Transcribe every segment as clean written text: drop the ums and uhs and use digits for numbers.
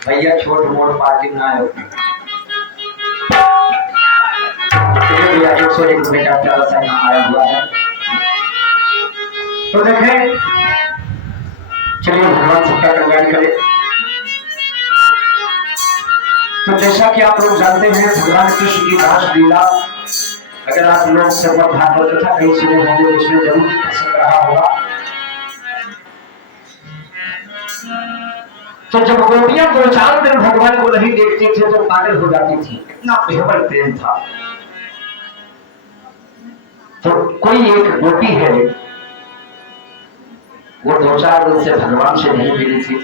भैया छोट मोट पार्टी ना है। भैया 101 रुपए का प्यारा सा इनाम आया हुआ है। तो देखें, चलिए भगवान सबका कल्याण करे। तो जैसा कि आप लोग जानते हैं, भगवान कृष्ण की रास लीला अगर आप लोग से भागवत कथा कहीं सुने होंगे, उसमें जरूर पसंद रहा होगा। तो जब गोपियां 2-4 दिन भगवान को नहीं देखती थे तो पागल हो जाती थी, इतना बेहद प्रेम था। तो कोई एक गोपी है, वो 2-4 दिन से भगवान से नहीं मिली थी,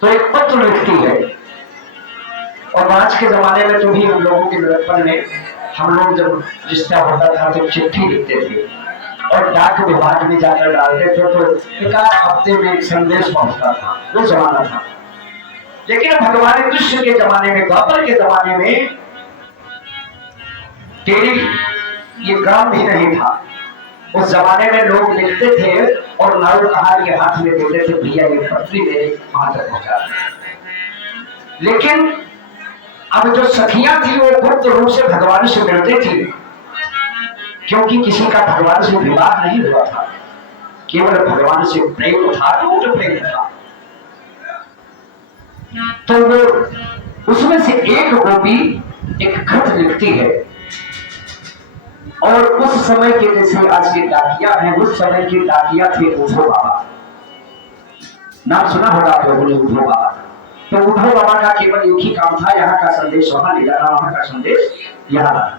तो एक पत्र लिखती है। और आज के जमाने में तो भी हम लोगों के लड़कपन में हम लोग जब रिश्ता होता था तो चिट्ठी लिखते थे और डाक विभाग में जाकर डालते थे, तो 1 हफ्ते में एक संदेश पहुंचता था। वो जमाना था। लेकिन भगवान कृष्ण के जमाने में, द्वापर के जमाने में तेरी ये काम भी नहीं था। उस जमाने में लोग लिखते थे और नरकहार के हाथ में देते थे, भैया ये पत्री मेरे वहां तक पहुंचा। लेकिन अब जो सखियां थी वो गुप्त रूप से भगवान से मिलते थी, क्योंकि किसी का भगवान से विवाह नहीं हुआ था, केवल भगवान से प्रेम था, तो प्रेम था। तो वो उसमें से एक गोपी एक खत लिखती है, और उस समय के जैसे आज के डाकिया हैं, उस समय के डाकिया थे उद्धव बाबा। नाम सुना होगा आप लोगों ने उद्धव बाबा। तो उद्धव बाबा का केवल एक ही काम था, यहाँ का संदेश वहां ले जाना, वहां का संदेश यहाँ लाना।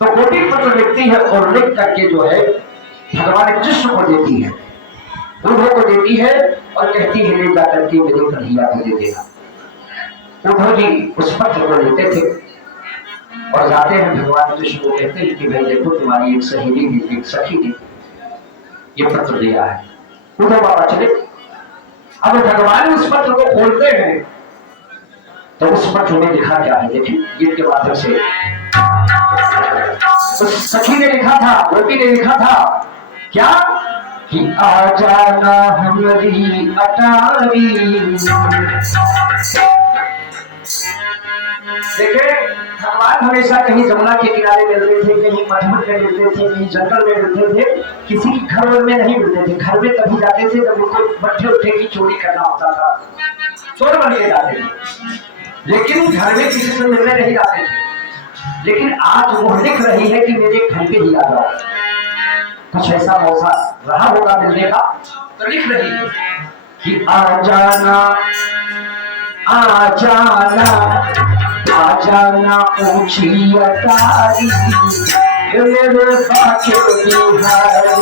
तो गोपी पत्र लिखती है और लिख करके जो है भगवान कृष्ण को देती है, उद्धव को देती है और कहती है ले जाकर के मेरे कन्हैया को दे देना। उद्धव जी उस पत्र को लेते थे और जाते हैं भगवान कृष्ण को कहते हैं कि भाई देखो तुम्हारी एक सहेली ने, एक सखी ने ये पत्र दिया है। उद्धव बाबा चले। अब भगवान उस पत्र को खोलते हैं तो उस पत्र में लिखा क्या है, देखिए गीत के माध्यम से। उस सखी ने लिखा था, गोपी ने लिखा था क्या कि आ जाना हमारी अटारी। देखिए भगवान हमेशा कहीं जमुना के किनारे मिलते थे, कहीं मठमठ में मिलते थे, कहीं जंगल में मिलते थे, किसी के घर में नहीं मिलते थे। घर में तभी जाते थे जब उनको मट्ठे उठे की चोरी करना होता था, चोर बन के जाते थे, लेकिन घर में किसी से मिलने नहीं जाते थे। लेकिन आज वो लिख रही है कि मेरे घर पे ही आ जाओ। कुछ ऐसा मौका रहा होगा मिलने का, तो लिख रही है कि आ जाना आ जाना आ जाना ऊंची अटारी मेरे बाके बिहारी।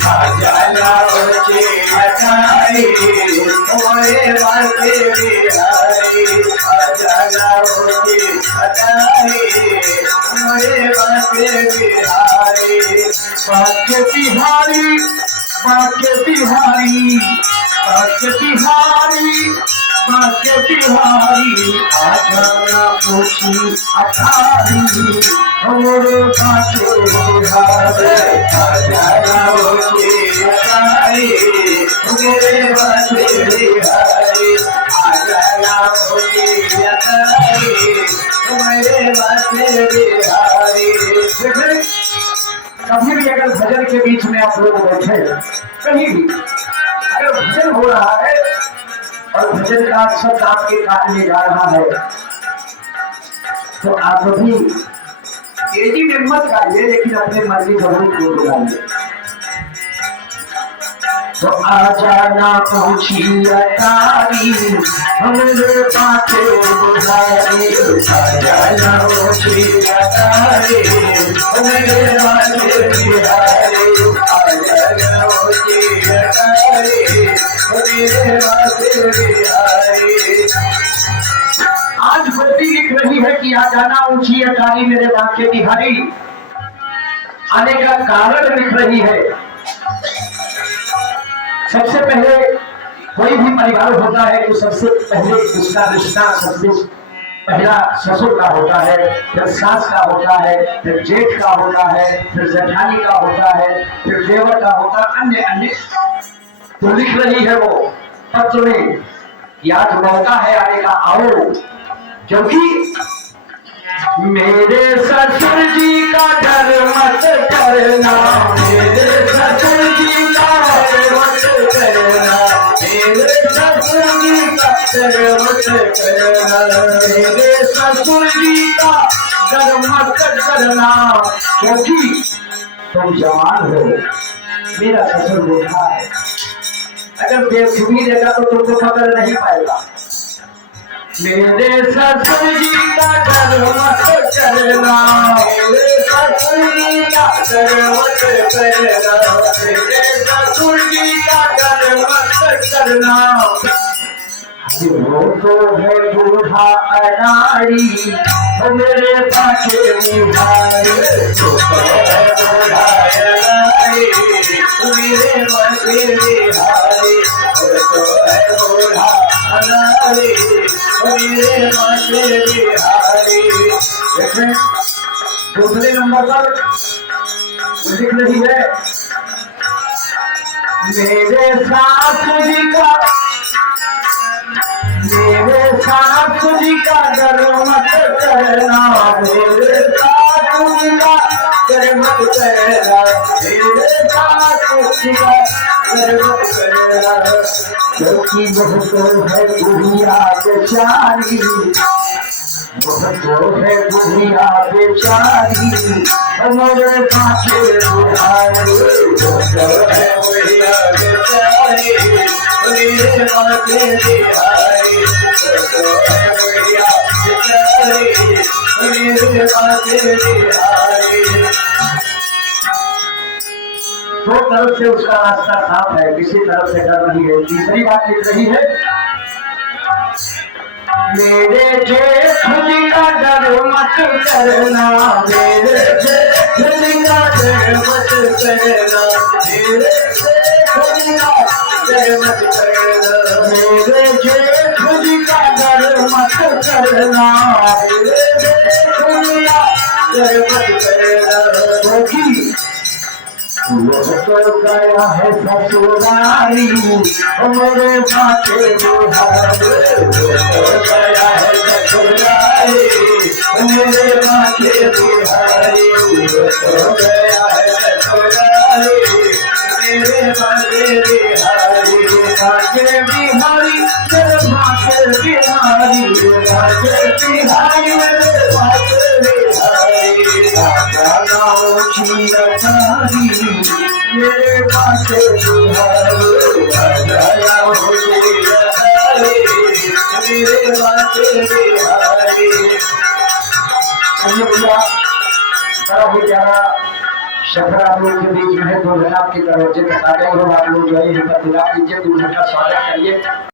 आ जाना ऊंची अटारी मेरे बाके बिहारी। आ जाना ऊंची अटारी मेरे बाके बिहारी। बाके बिहारी बाके बिहारी बाके बिहारी बाके बिहारी। आ जाना ऊंची अटारी मेरे बाके बिहारी। आ जाना ऊंची अटारी मेरे बाके बिहारी। आ जाना ऊंची अटारी मेरे बाके बिहारी। कभी भी अगर भजन के बीच में आप लोग बैठे, कहीं भी अगर भजन हो रहा है और भजन का शब्द आपके कान में जा रहा है, तो आप भी तेजी में मत गाइए, लेकिन अपने मर्जी जरूर को बुलाइए। तो आ जाना ऊंची अटारी मेरे बाके बिहारी। आ जाना ऊंची अटारी मेरे बाके बिहारी। आ जाना ऊंची अटारी मेरे बाके बिहारी। आज गोपी लिख रही है कि आ जाना ऊंची अटारी मेरे बाके बिहारी। आने का कारण लिख रही है। सबसे पहले कोई भी परिवार होता है तो सबसे पहले उसका रिश्ता सबसे पहला ससुर का होता है, फिर सास का होता है, फिर जेठ का होता है, फिर जेठानी का होता है, फिर देवर का होता है, अन्य अन्य तो लिख रही है वो पत्र में कि आज मौका है आने का, आओ, क्योंकि मेरे ससुर जी का डर मत करना, मेरे ससुर जी का डर मत करना, मेरे ससुर जी का डर मत करना, मेरे ससुर जी का डर मत करना, क्योंकि तुम जवान हो। मेरा ससुर देखा है, अगर बेखुदी देगा तो तुमको पकड़ नहीं पाएगा। मेरे ससुर जी का डर मत करना, मेरे ससुर जी का डर मत करना, मेरे ससुर जी का डर मत करना। वो तो है बूढ़ा अनाड़ी, वो मेरे पाछे मुहारे, वो तो है बूढ़ा अनाड़ी, मेरे पाछे मुहारे, वो तो है बूढ़ा अनाड़ी, मेरे पाछे मुहारे। देखें दूसरे नंबर पर लिख रही है, मेरे सासू जी का, मेरे सासू जी का डर मत करना, मेरे सासू जी का डर मत करना, मेरे सासू जी का डर मत करना, क्योंकि वह तो है बुढ़िया बेचारी, वह तो है बुढ़िया बेचारी, हमारे पाछे बुढ़ारी, वह तो है बुढ़िया बेचारी, मेरे पाछे बुढ़ारी, वह तो है बुढ़िया बेचारी, मेरे पाछे बुढ़ारी। दो तरफ से उसका रास्ता साफ है, किसी तरफ से डर नहीं है। तीसरी बात लिख रही है, मेरे जेठ जी का डर मत करना, मेरे जेठ जी का डर मत करना, मेरे जेठ जी का डर मत करना, मेरे जेठ जी का डर मत करना, मेरे जेठ जी का डर मत करना, क्योंकि वो तो गया है ससुरारी, मेरे पाछे बुढ़ारी, वो तो गया है ससुरारी, मेरे पाछे बुढ़ारी, वो तो गया है ससुरारी, मेरे पाछे बिहारी, पाछे बिहारी, मेरे पाछे बिहारी, पाछे बिहारी, मेरे पाछे बिहारी, राजा गाँव चीरकारी, मेरे पाछे बिहारी, राजा गाँव चीरकारी, मेरे पाछे बिहारी। भैया बड़ा ही प्यारा सफर आप लोग के बीच में है। 2 घंटा आपके दरवाजे तक आ गए और आप लोग जो है पत्रिका कीजिए, 2 घंटा स्वागत करिए।